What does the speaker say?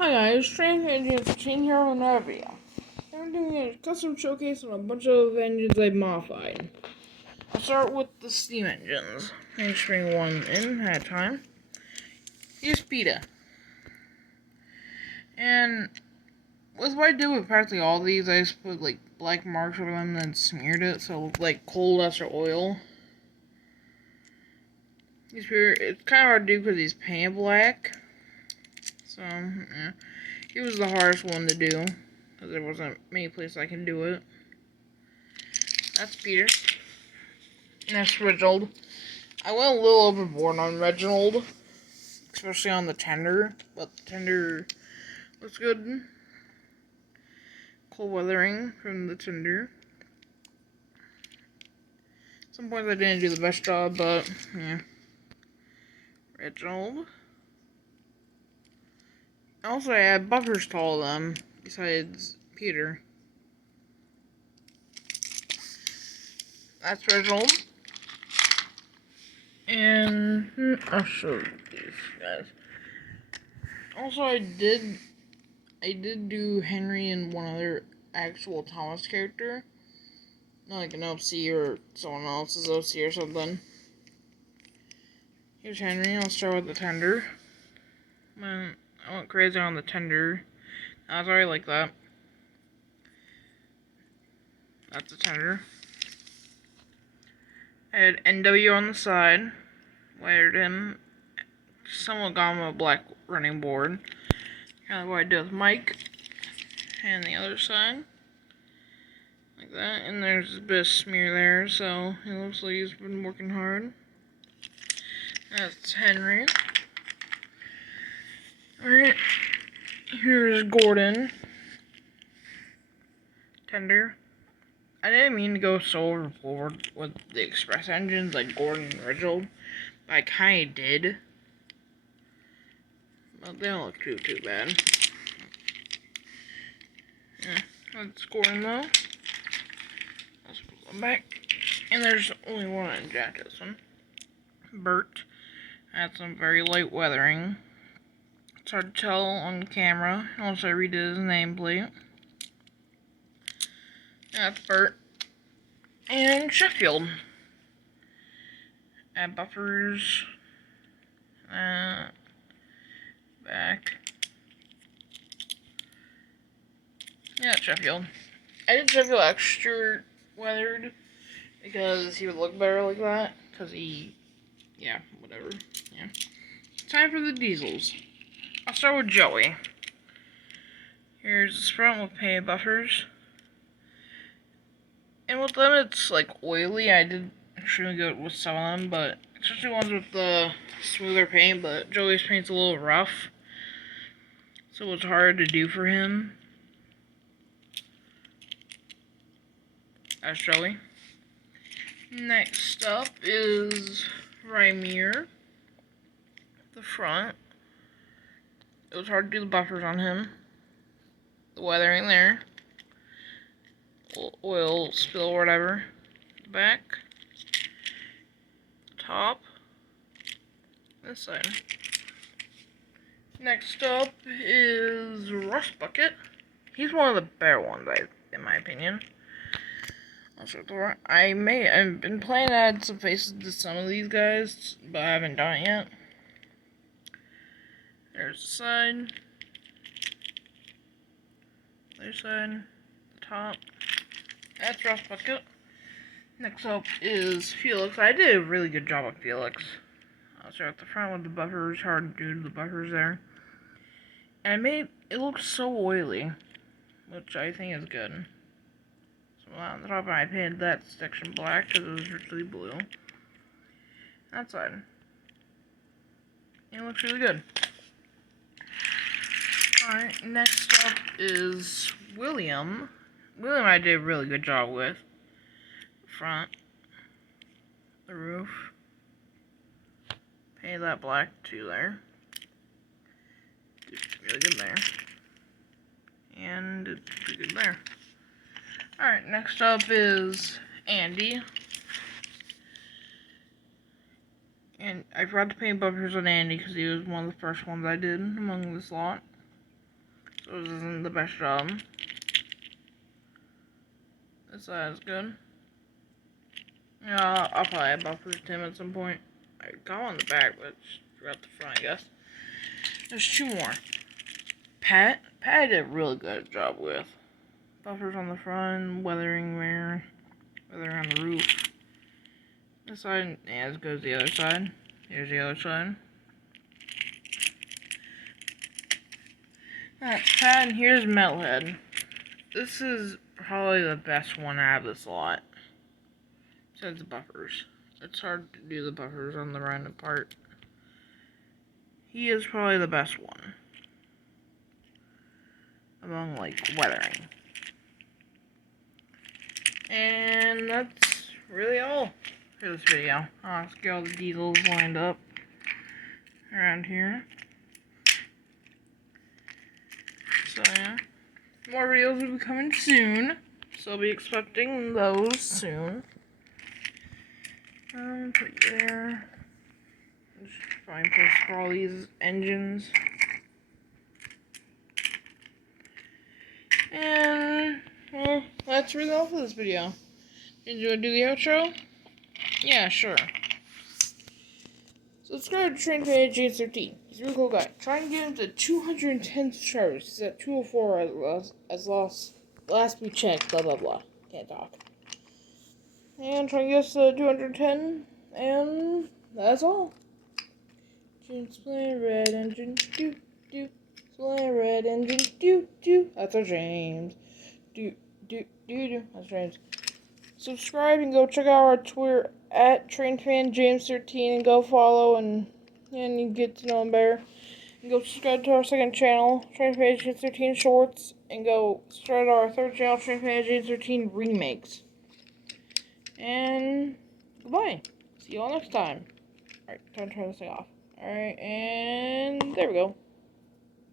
Hi guys, Strange Engine 15 here on another video. I'm doing a custom showcase on a bunch of engines I've modified. I'll start with the steam engines. I just bring one in at a time. Here's PETA. And with what I did with practically all these, I just put like black marks over them and then smeared it so it looked like coal dust or oil. It's kind of hard to do because he's painted black. So, yeah. It was the hardest one to do, because there wasn't many places I can do it. That's Peter. And that's Reginald. I went a little overboard on Reginald, especially on the tender, but the tender looks good. Cold weathering from the tender. Some points I didn't do the best job, but yeah. Reginald. Also, I had buffers to all of them, besides Peter. That's Reginald. And I'll show you these guys. Also, I did do Henry and one other actual Thomas character. Not like an OC or someone else's OC or something. Here's Henry. I'll start with the tender. I went crazy on the tender. I was already like that. That's the tender. I had NW on the side. Wired him. Somewhat got him a black running board. Kind of what I did with Mike. And the other side. Like that. And there's a bit of smear there, so it looks like he's been working hard. That's Henry. Alright. Here's Gordon. Tender. I didn't mean to go so overboard with the express engines like Gordon and Reginald, but I kinda did. But they don't look too bad. Yeah, that's Gordon though. Let's put them back. And there's only one on Jack, this one. Bert. Had some very light weathering. It's hard to tell on camera. Also, I redid his nameplate. That's Bert. And Sheffield. Add buffers. Back. Yeah, Sheffield. I did Sheffield extra weathered because he would look better like that. Because yeah, whatever. Yeah. Time for the diesels. I'll start with Joey. Here's the front with painted buffers. And with them, it's like oily. I did extremely good with some of them, but especially ones with the smoother paint. But Joey's paint's a little rough, so it's hard to do for him. That's Joey. Next up is Rymir. The front. It was hard to do the buffers on him. The weathering there. Oil spill or whatever. Back. Top. This side. Next up is Rust Bucket. He's one of the better ones, in my opinion. I've been planning to add some faces to some of these guys, but I haven't done it yet. There's the side. Other side. The top. That's Rust Bucket. Next up is Felix. I did a really good job with Felix. I'll start at the front with the buffers. Hard to do the buffers there. And it look so oily, which I think is good. So on the top, I painted that section black because it was really blue. That side. It looks really good. Alright, next up is William. William I did a really good job with. Front. The roof. Painted that black too there. Did really good there. And did pretty good there. Alright, next up is Andy. And I forgot to paint buffers on Andy because he was one of the first ones I did among this lot. So this isn't the best job. This side is good. Yeah, I'll probably add buffers to him at some point. I got on the back, but forgot the front, I guess. There's 2 more. Pat did a really good job with buffers on the front, weathering there, weathering on the roof. This side, yeah, as good as the other side. Here's the other side. That's Pat, and here's Metalhead. This is probably the best one out of this lot. Besides the buffers. It's hard to do the buffers on the random part. He is probably the best one. Among, like, weathering. And that's really all for this video. Let's get all the details lined up around here. So, yeah. More videos will be coming soon. So, I'll be expecting those soon. Put you there. Just try and place for all these engines. And, well, that's really all for this video. Did you want to do the outro? Yeah, sure. Subscribe to Train Fan James 13. He's a really cool guy. Try and get him to 210 subscribers. He's at 204 as last we checked. Blah, blah, blah. Can't talk. And try and get us to 210. And that's all. James playing red engine. Do, do. Playing red engine. Do, do. That's our James. Do, do, do, do. That's James. Subscribe and go check out our Twitter at TrainFanJames13 and go follow and you get to know him better. And go subscribe to our second channel, TrainFanJames13 Shorts, and go subscribe to our third channel, TrainFanJames13 Remakes. And goodbye. See you all next time. Alright, time to turn this thing off. Alright, and there we go.